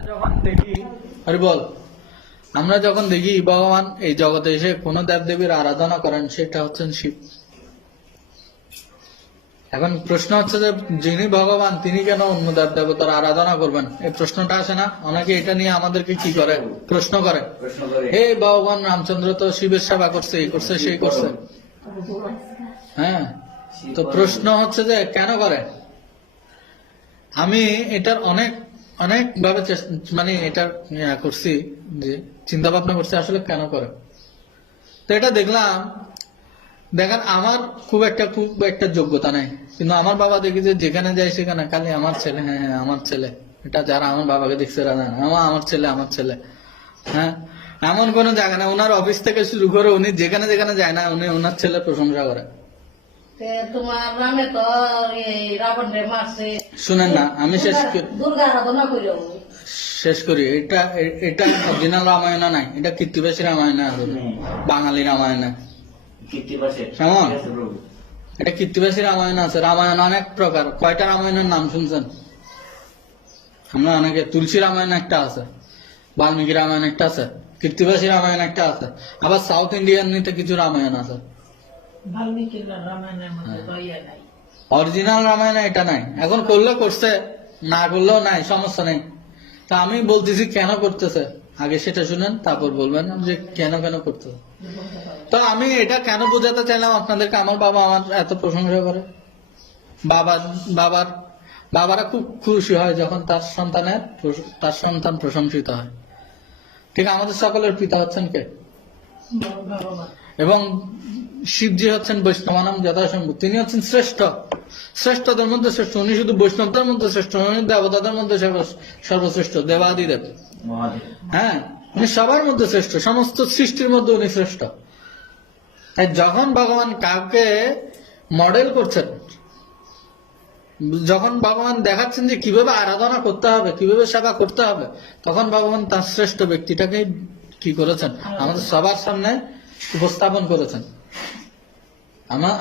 যখন দেখি আরে বল আমরা যখন দেখি ভগবান এই জগতে এসে কোন দেব দেবীর আরাধনা করেন সেটা হচ্ছেন শিব। এখন প্রশ্ন হচ্ছে যে যিনি ভগবান তিনি কেন অন্য দেব দেবতার আরাধনা করবেন, এই প্রশ্নটা আসে না? অনেকে এটা নিয়ে আমাদেরকে কি করে, প্রশ্ন করে। হে ভগবান রামচন্দ্র তো শিবের সেবা করছে, এই করছে সেই করছে। হ্যাঁ, তো প্রশ্ন হচ্ছে যে কেন করে। আমি এটার অনেক অনেক ভাবে মানে এটা করছি, যে চিন্তা ভাবনা করছি আসলে কেন করে। তো এটা দেখেন আমার খুব একটা যোগ্যতা নাই, কিন্তু আমার বাবা দেখি যে যেখানে যায় সেখানে খালি আমার ছেলে, হ্যাঁ হ্যাঁ আমার ছেলে। এটা যারা আমার বাবাকে দেখছে তারা জানে আমার ছেলে আমার ছেলে। হ্যাঁ, এমন কোন জায়গা না, ওনার অফিস থেকে শুরু করে উনি যেখানে যেখানে যায় না উনি ওনার ছেলে প্রশংসা করে। তোমার নামে তো রাবণ রে মারছে। শুনেন না, আমি দুর্গা আরাধনা করি। শেষ করি। এটা অরিজিনাল রামায়ণ নাই, এটা কীর্তিবাসী রামায়ণ আছে, বাঙালি রামায়ণ। কেমন এটা কীর্তিবাসী রামায়ণ আছে। রামায়ণ অনেক প্রকার, কয়টা রামায়ণের নাম শুনছেন? আমরা অনেকে তুলসী রামায়ণ একটা আছে, বাল্মীকি রামায়ণ একটা আছে, কীর্তিবাসী রামায়ণ একটা আছে, আবার সাউথ ইন্ডিয়ান নিতে কিছু রামায়ণ আছে। অরিজিনাল রামায়ণ এটা নাই। এখন করলে করছে, না করলেও নাই, সমস্যা নেই। তা আমি বলতেছি কেন করতেছে, আগে সেটা শুনেন তারপর বলবেন যে কেন কেন করতেছে। তো আমি এটা কেন বোঝাতে চাইলাম আপনাদেরকে, আমার বাবা আমার এত প্রশংসা করে। বাবারা খুব খুশি হয় যখন তার সন্তান প্রশংসিত হয়। ঠিক আমাদের সকলের পিতা হচ্ছেন কে? এবং শিবজি হচ্ছেন বৈষ্ণবানাম যথাসম্ভব, তিনি হচ্ছেন শ্রেষ্ঠদের মধ্যে শ্রেষ্ঠ। উনি শুধু বৈষ্ণবদের মধ্যে শ্রেষ্ঠ, উনি দেবতাদের মধ্যে সর্বশ্রেষ্ঠ, দেবাদিদেব। হ্যাঁ, উনি সবার মধ্যে শ্রেষ্ঠ, সমস্ত সৃষ্টির মধ্যে উনি শ্রেষ্ঠ। তাই যখন ভগবান কাউকে মডেল করছেন, যখন ভগবান দেখাচ্ছেন যে কিভাবে আরাধনা করতে হবে, কিভাবে সেবা করতে হবে, তখন ভগবান তার শ্রেষ্ঠ ব্যক্তিটাকে কি করেছেন, আমাদের সবার সামনে উপস্থাপন করেছেন।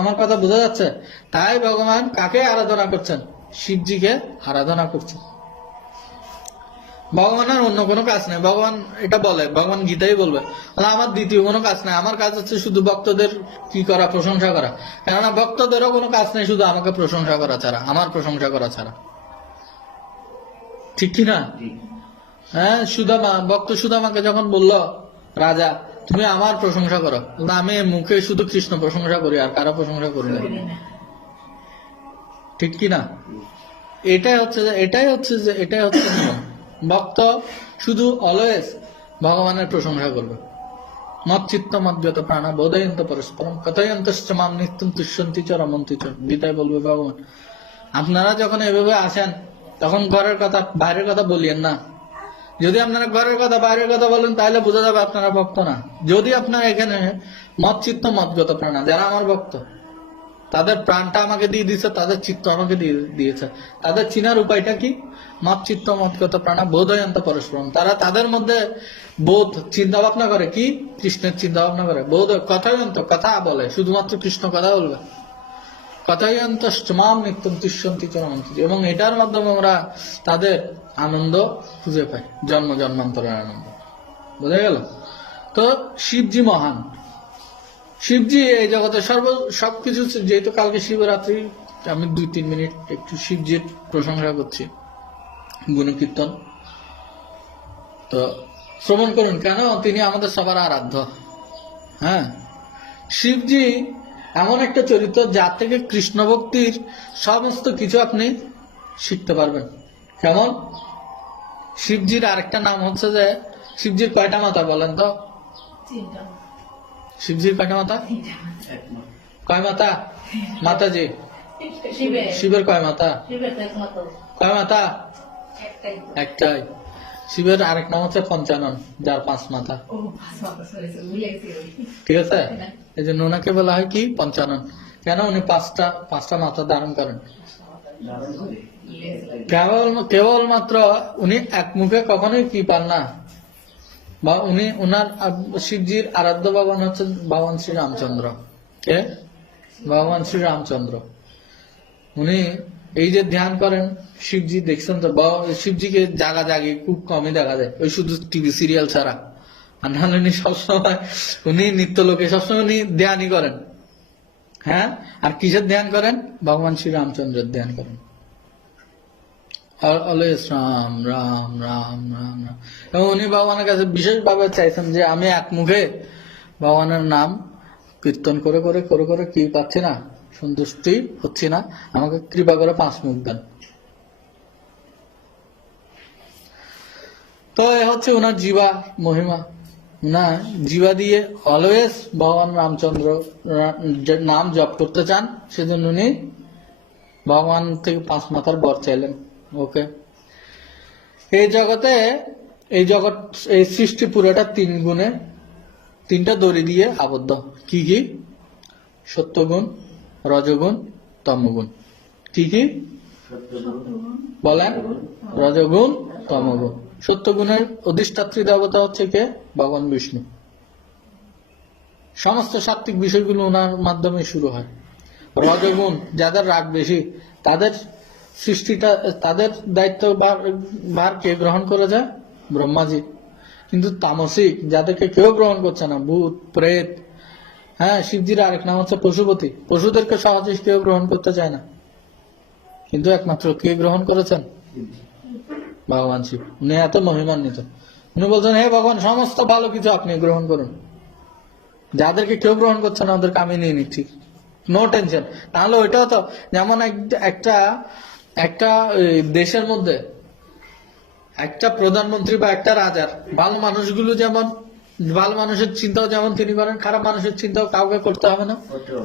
আমার কথা বোঝা যাচ্ছে? তাই ভগবান কাকে আরাধনা করছেন? শিবজিকে আরাধনা করছেন। ভগবানের অন্য কোনো কাজ নেই। ভগবান এটা বলে, ভগবান গীতাই বলবে আমার দ্বিতীয় কোনো কাজ নেই, আমার কাজ হচ্ছে শুধু ভক্তদের কি করা, প্রশংসা করা। কেননা ভক্তদেরও কোনো কাজ নেই শুধু আমাকে প্রশংসা করা ছাড়া, আমার প্রশংসা করা ছাড়া। ঠিক কিনা? হ্যাঁ, ভক্ত সুদামাকে যখন বলল রাজা তুমি আমার প্রশংসা করো, আমি মুখে শুধু কৃষ্ণ প্রশংসা করি আর কারো প্রশংসা করি না। ঠিক কিনা? এটাই হচ্ছে নিয়ম। ভক্ত শুধু অলওয়েজ ভগবানের প্রশংসা করবে। মত চিত্ত মদ্যত প্রাণা বোধয়ন্ত পরস্পরম কথয়ন্তশ্চ মাম নিত্যম তুষ্যন্তি চ রমন্তি চ, গীতায় বলবে ভগবান। আপনারা যখন এভাবে আসেন তখন ঘরের কথা বাইরের কথা বলিয়েন না। যদি আপনারা ঘরের কথা বাইরের কথা বলেন তাহলে বোঝা যাবে আপনারা ভক্ত না। যদি আপনারা এখানে মত চিত্ত মতগত প্রাণা, যারা আমার ভক্ত তাদের প্রাণটা আমাকে দিয়ে দিয়েছে, তাদের চিত্ত আমাকে দিয়ে দিয়েছে, তাদের চিনার উপায়টা কি? মত চিত্ত মতগত প্রাণা বোধয়ন্ত পরস্পরম, তারা তাদের মধ্যে বোধ চিন্তা ভাবনা করে, কি কৃষ্ণের চিন্তা ভাবনা করে। বোধ কথায়ন্ত, কথা বলে, শুধুমাত্র কৃষ্ণ কথা বলবে। কথায়ন্ত মাম নিত্যম তুষ্যন্তি চ রমন্তি, এবং এটার মাধ্যমে আমরা তাদের আনন্দ খুঁজে পাই, জন্ম জন্মান্তরের আনন্দ। বোঝা গেল? তো শিবজি মহান। শিবজি এই জগতে সবকিছু। যেহেতু কালকে শিবরাত্রি, আমি 2-3 মিনিট একটু শিবজির প্রশংসা করছি, গুণকীর্তন। তো শ্রবণ করুন কেন তিনি আমাদের সবার আরাধ্য। হ্যাঁ, শিবজি এমন একটা চরিত্র যার থেকে কৃষ্ণ ভক্তির সমস্ত কিছু আপনি শিখতে পারবেন। কেমন? শিবজির আরেকটা নাম হচ্ছে যে, শিবজির কয়টা মাথা বলেন তো? শিবজির কয়টা মাথা? কয় মাথা? মাতাজি শিবের কয় মাথা? কয় মাথা? একটাই। শিবের আরেক নাম হচ্ছে পঞ্চানন, যার 5 মাথা। ঠিক আছে, এই জন্য ওনাকে বলা হয় কি পঞ্চানন। কেন? উনি পাঁচটা মাথা ধারণ করেন। কেবলমাত্র উনি এক মুখে কখনোই কি পান না, বা ওনার শিবজির আরাধ্য ভগবান হচ্ছেন ভগবান শ্রী রামচন্দ্র। কে? ভগবান শ্রী রামচন্দ্র। উনি এই যে ধ্যান করেন শিবজি, দেখছেন তো শিবজিকে জাগা জাগি খুব কমই দেখা যায়, ওই শুধু টিভি সিরিয়াল ছাড়া। আর নাহলে উনি সবসময়, উনি নিত্য লোকে সবসময় উনি ধ্যানই করেন। হ্যাঁ, আর কিসের ধ্যান করেন? ভগবান শ্রী রামচন্দ্রের ধ্যান করেন। অলওয়েজ রাম রাম রাম রাম রাম। এবং উনি ভগবানের কাছে বিশেষভাবে চাইছেন যে আমি এক মুখে ভগবানের নাম কীর্তন করে করে করে করে কি পাচ্ছি না, সন্তুষ্টি হচ্ছি না, আমাকে কৃপা করে 5 মুখ দেন। তো এ হচ্ছে ওনার জীবা মহিমা। ওনার জীবা দিয়ে অলওয়েজ ভগবান রামচন্দ্র নাম জপ করতে চান, সেজন্য উনি ভগবান থেকে 5 মাথার বর চাইলেন। ওকে, এই জগতে, এই জগৎ, এই সৃষ্টি পুরোটা 3 গুণে, 3টা দড়ি দিয়ে আবদ্ধ। কি কি? সত্যগুণ, রজগুণ, তমগুণ। কি কি বলেন? রজগুণ, তমগুণ। সত্যগুণের অধিষ্ঠাত্রী দেবতা হচ্ছে কে? ভগবান বিষ্ণু। সমস্ত সাত্ত্বিক বিষয়গুলো ওনার মাধ্যমে শুরু হয়। রজগুণ, যাদের রাগ বেশি, তাদের সৃষ্টিটা, তাদের দায়িত্ব ভার কে গ্রহণ করে যায়? ব্রহ্মাজি। কিন্তু তামসিক, যাদেরকে কেউ গ্রহণ করছে না, ভূত প্রেত, হ্যাঁ, শিবজির আরেক নাম হচ্ছে পশুপতি, পশুদেরকে সহজে কেউ গ্রহণ করতে চায় না, কিন্তু একমাত্র কে গ্রহণ করেছেন? ভগবান শিব। উনি এত মহিমান্বিত। উনি বলছেন, হে ভগবান, সমস্ত ভালো কিছু আপনি গ্রহণ করুন, যাদেরকে কেউ গ্রহণ করছে না ওদেরকে আমি নিয়ে নিচ্ছি, নো টেনশন। তাহলে ওইটাও তো যেমন একটা একটা দেশের মধ্যে একটা প্রধানমন্ত্রী বা একটা রাজার ভালো মানুষগুলো যেমন, ভালো মানুষের চিন্তাও যেমন তিনি করেন, খারাপ মানুষের চিন্তাও কাউকে করতে হবে না।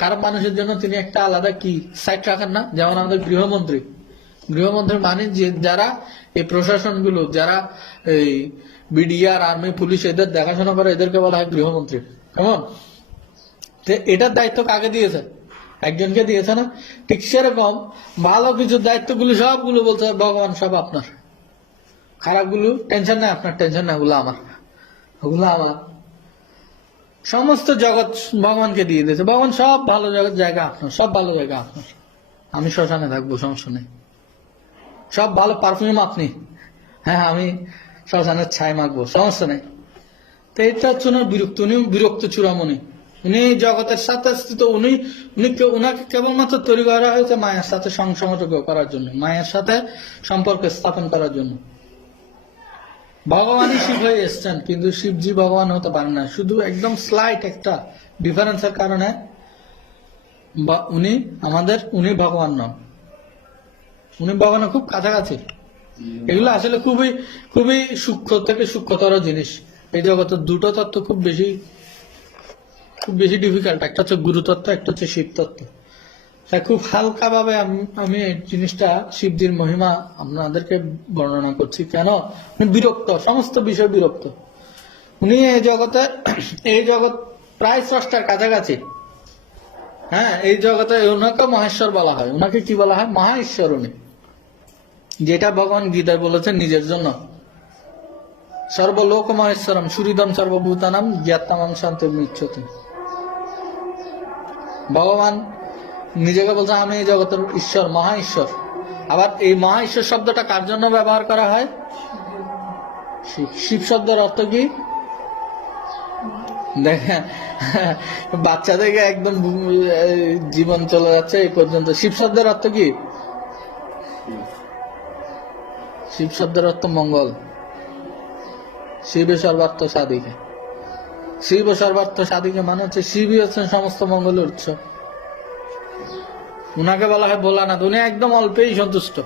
খারাপ মানুষের জন্য তিনি একটা আলাদা কি সাইট রাখেন না? যেমন আমাদের গৃহমন্ত্রী, গৃহমন্ত্রীর মানে যে যারা এই প্রশাসনগুলো, যারা এই বিডিআর, আর্মি, পুলিশ এদের দেখাশোনা করে, এদেরকে বলা হয় গৃহমন্ত্রী। কেমন? এটার দায়িত্ব কাকে দিয়েছে? একজনকে দিয়েছে না? ঠিক সেরকম ভালো কিছু দায়িত্বগুলো সবগুলো বলতে হয় ভগবান সব আপনার, খারাপগুলো টেনশন নাই আপনার, টেনশন নাই, ওগুলো আমার, ওগুলো আমার। সমস্ত জগৎ ভগবানকে দিয়ে দিয়েছে। ভগবান সব ভালো জায়গা আপনার, সব ভালো জায়গা আপনার। আমি শ্মশানে থাকবো, সমস্যা নেই। সব ভালো পারফিউম আপনি, হ্যাঁ আমি শ্মশানের ছাই মাখবো, সমস্যা নেই। তো এটা হচ্ছে ওনার বিরক্ত। উনি বিরক্ত চূড়ামণি। উনি জগতের সাথে স্থিত। উনাকে কেবলমাত্র তৈরি করা হয়েছে মায়ের সাথে সংসংযোগ করার জন্য, মায়ের সাথে সম্পর্ক স্থাপন করার জন্য। ভগবানই শিব হয়ে এসছেন, কিন্তু শিবজি ভগবান হতে পারেন না, শুধু একদম স্লাইট একটা ডিফারেন্সের কারণে উনি ভগবান নন, উনি ভগবানের খুব কাছাকাছি। এগুলো আসলে খুবই খুবই সূক্ষ্ম থেকে সূক্ষ্মতর জিনিস। এই জগতের 2টো তত্ত্ব খুব বেশি ডিফিকাল্ট। একটা হচ্ছে গুরুতত্ত্ব, একটা হচ্ছে শিব তত্ত্ব। তাই খুব হালকা ভাবে আমি এই জিনিসটা, শিবজির মহিমা আপনাদেরকে বর্ণনা করছি। কেন? উনি বিরক্ত, সমস্ত বিষয় বিরক্ত। উনি এই জগৎ প্রায় স্রষ্টার কাছাকাছি। হ্যাঁ, এই জগতে ওনাকে মহেশ্বর বলা হয়। ওনাকে কি বলা হয়? মহা ঈশ্বর উনি, যেটা ভগবান গীতায় বলেছেন নিজের জন্য। সর্বলোক মহেশ্বরম সুহৃদম সর্বভূতানাম জ্ঞাতামাং শান্তিমিচ্ছতি। ভগবান নিজেকে বলছে আমি এই জগতের ঈশ্বর, মহা ঈশ্বর। আবার এই মহা ঈশ্বর শব্দটা কার জন্য ব্যবহার করা হয়? শিব শব্দের অর্থ কি? দেখেন, বাচ্চা থেকে একদম জীবন চলে যাচ্ছে এই পর্যন্ত। শিব শব্দের অর্থ কি? শিব শব্দের অর্থ মঙ্গল। শিবে সর্বার্থ সাধিকে। শিব সর্বার্থ সাধিকে মানে হচ্ছে শিবই হচ্ছেন সমস্ত মঙ্গলের উৎস। উনাকে বলা হয় ভোলানাথ। উনি একদম অল্পেই সন্তুষ্ট,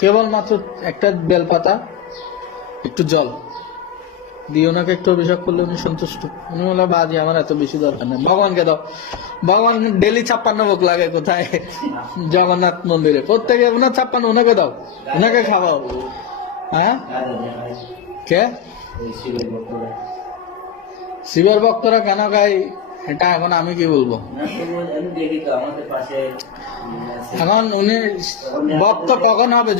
কেবলমাত্র একটা বেলপাতা, একটু জল দিয়ে ওনাকে একটু অভিষেক করলে উনি সন্তুষ্ট। উনি বলে বাজি আমার এত বেশি দরকার নেই, ভগবানকে দাও। ভগবান ডেলি 56 ভোগ লাগে কোথায়? জগন্নাথ মন্দিরে। প্রত্যেকে ওনার 56, ওনাকে দাও, ওনাকে খাওয়াও। হ্যাঁ, কে? শিবের ভক্তরা কেন গায় এটা এখন আমি কি বলবো। এখন উনি ভক্ত কখন হবে?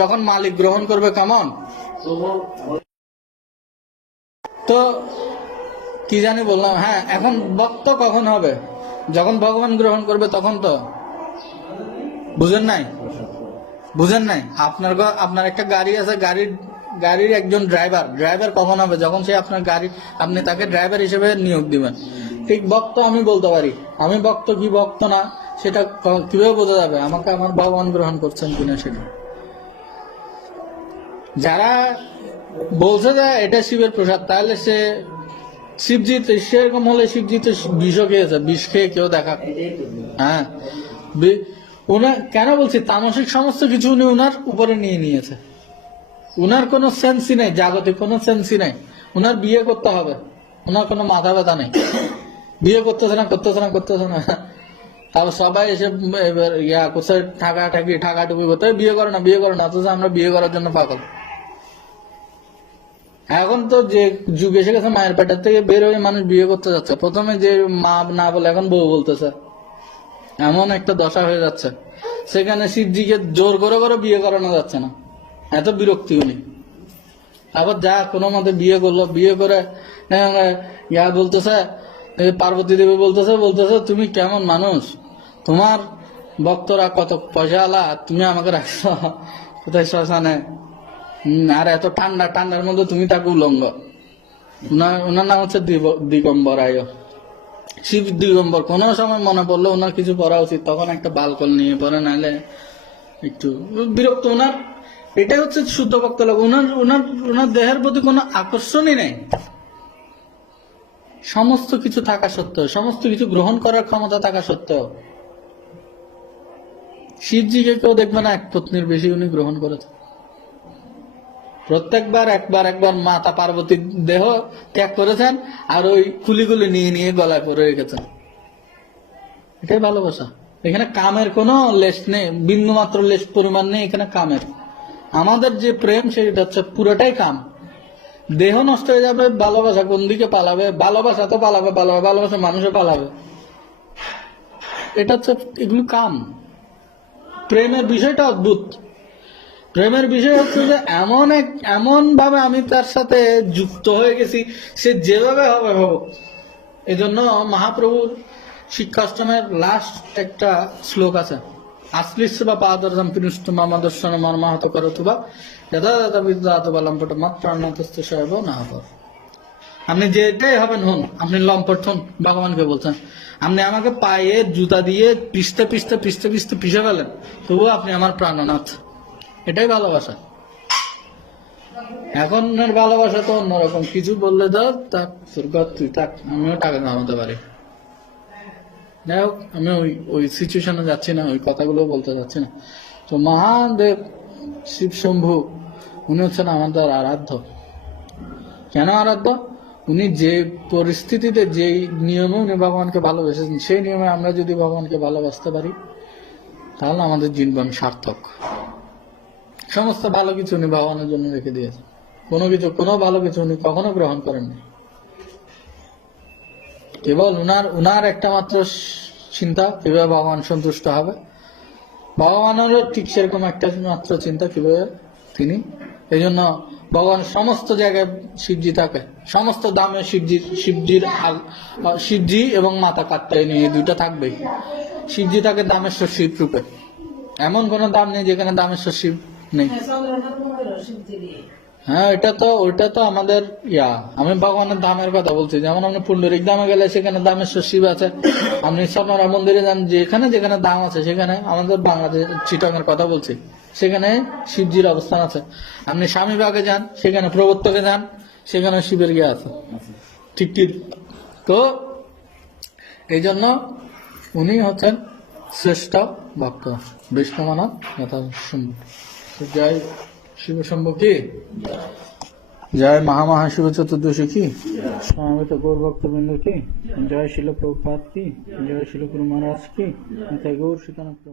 যখন মালিক গ্রহণ করবে। কেমন? তো কি জানি বললাম। হ্যাঁ, এখন ভক্ত কখন হবে? যখন ভগবান গ্রহণ করবে তখন তো। বুঝেন নাই? বুঝেন নাই? আপনার একটা গাড়ি আছে, গাড়ির একজন ড্রাইভার কখন হবে? যখন সে আপনার গাড়ি, আপনি তাকে ড্রাইভার হিসেবে নিয়োগ দিবেন। ঠিক ভক্ত আমি বলতে পারি, আমি ভক্ত কি ভক্ত না সেটা কিভাবে বোঝা যাবে? আমাকে আমার ভগবান গ্রহণ করছেন কিনা সেটা। যারা বলছে যে এটা শিবের প্রসাদ, তাহলে সে শিবজি সেরকম হলে শিবজি তো বিষও খেয়েছে, বিষ খেয়ে কেউ দেখা। হ্যাঁ, ওনার কেন বলছি, তামসিক সমস্ত কিছু উনি ওনার উপরে নিয়ে নিয়েছে। উনার কোনো সেন্সই নাই, জাগতিক কোনো সেন্সই নাই। উনার বিয়ে করতে হবে, ওনার কোনো মাথা ব্যথা নেই। বিয়ে করতেছে না। তারপর সবাই এসে এবার করছে ঠাকাটুকি করতে, বিয়ে করে না অথচ আমরা বিয়ে করার জন্য পাগল। এখন তো যে যুগ এসে গেছে, মায়ের পেটের থেকে বের হয়ে মানুষ বিয়ে করতে যাচ্ছে। প্রথমে যে মা না বলে এখন বউ বলতেছে, এমন একটা দশা হয়ে যাচ্ছে। সেখানে শিবজিকে জোর করে বিয়ে করানো যাচ্ছে না, এত বিরক্তি উনি। আবার যা কোনো মতে বিয়ে করলো, বিয়ে করে বলতেছে, পার্বতী দেবী বলতেছে তুমি কেমন মানুষ, তোমার ভক্তরা কত পয়সা আলা, তুমি আমাকে রাখছো কোথায় শ্মশানে, আর এত ঠান্ডার মধ্যে তুমি তাকে উলঙ্গ। ওনার নাম হচ্ছে দিগম্বর আয়, শিব দিগম্বর। কোনো সময় মনে পড়লো ওনার কিছু পড়া উচিত, তখন একটা বালকল নিয়ে পড়ে, নাহলে একটু বিরক্ত। ওনার এটাই হচ্ছে শুদ্ধ ভক্ত লোক। ওনার দেহের প্রতি কোনো আকর্ষণই নেই, সমস্ত কিছু থাকা সত্ত্বেও, সমস্ত কিছু গ্রহণ করার ক্ষমতা থাকা সত্ত্বেও। শিবজিকে কেউ দেখবে না এক পত্নীর বেশি উনি গ্রহণ করেছে। প্রত্যেকবার একবার মাতা পার্বতীর দেহ ত্যাগ করেছেন, আর ওই কুলিগুলি নিয়ে গলায় পরে রেখেছেন। এটাই ভালোবাসা। এখানে কামের কোনো লেশ নেই, বিন্দু মাত্র লেশ পরিমাণ নেই এখানে কামের। আমাদের যে প্রেম সেটা হচ্ছে পুরোটাই কাম। দেহ নষ্ট হয়ে যাবে, ভালোবাসা কোন দিকে পালাবে? ভালোবাসা তো পালাবে, ভালোবাসা মানুষে পালাবে। এটা হচ্ছে এগুলো কাম। প্রেমের বিষয়টা অদ্ভুত। প্রেমের বিষয় হচ্ছে যে এমন ভাবে আমি তার সাথে যুক্ত হয়ে গেছি, সে যেভাবে হবে হোক। এজন্য মহাপ্রভুর শিক্ষাষ্টমের লাস্ট একটা শ্লোক আছে, আসলিস বা পাদর্শন পিনুষ্ট মামা দর্শন মর্মাহত করতু বা যথাযথা বিদ্যাত বা লম্পট মাত্র সাহেব না হব। আপনি যেটাই হবেন হন, আপনি লম্পট হন, ভগবানকে বলছেন। আপনি আমাকে পায়ে জুতা দিয়ে পিষতে পিষে ফেলেন, তবুও আপনি আমার প্রাণনাথ। এটাই ভালোবাসা। এখন ভালোবাসা তো অন্যরকম, কিছু বললে ধর তাক তোর তুই তাক, আমিও টাকা কামাতে পারি। যাই হোক, আমি ওই সিচুয়েশনে যাচ্ছি না, ওই কথাগুলো বলতে যাচ্ছি না। তো মহাদেব শিব শম্ভু উনি হচ্ছেন আমাদের আরাধ্য। কেন আরাধ্য? উনি যে পরিস্থিতিতে, যেই নিয়মে উনি ভগবানকে ভালোবেসেছেন, সেই নিয়মে আমরা যদি ভগবানকে ভালোবাসতে পারি, তাহলে আমাদের জীবন সার্থক। সমস্ত ভালো কিছু উনি ভগবানের জন্য রেখে দিয়েছেন। কোনো ভালো কিছু উনি কখনো গ্রহণ করেননি। কেবল উনার একটা মাত্র চিন্তা, কিভাবে ভগবান সন্তুষ্ট হবে। ভগবানেরও ঠিক সেরকম একটা মাত্র চিন্তা, কিভাবে তিনি। এই জন্য ভগবান সমস্ত জায়গায় শিবজি থাকে, সমস্ত দামে শিবজি এবং মাতা কাত্যায়নী, এই দুইটা থাকবেই। শিবজি থাকে দামেশ্বর শিব রূপে। এমন কোন দাম নেই যেখানে দামেশ্বর শিব নেই। হ্যাঁ, ওইটা তো আমাদের আমি ভগবানের ধামের কথা বলছি। যেমন আপনি পুন্ডরিক ধামে গেলে সেখানে দামেশ্বর শিব আছে। আপনি সরনারা মন্দিরে যান, যেখানে দাম আছে, সেখানে আমাদের বাংলাদেশ চিটাঙের কথা বলছি, সেখানে শিবজির অবস্থান আছে। আপনি স্বামীবাগে যান, সেখানে প্রবর্তকে যান, সেখানে শিবের গিয়ে আছে। ঠিক। তো এই জন্য উনি হচ্ছেন শ্রেষ্ঠ ভক্ত, বিষ্ণু মানব যথা শম্ভু। জয় শিব শম্ভু কি জয়, মহামহা শিব চতুর্দশী কি, সমাবেত গৌর ভক্তবৃন্দ কি জয়, শিল প্রভুপাদ কি জয়, শিল গুরু মহারাজ কি, গৌর শিকানন্দ।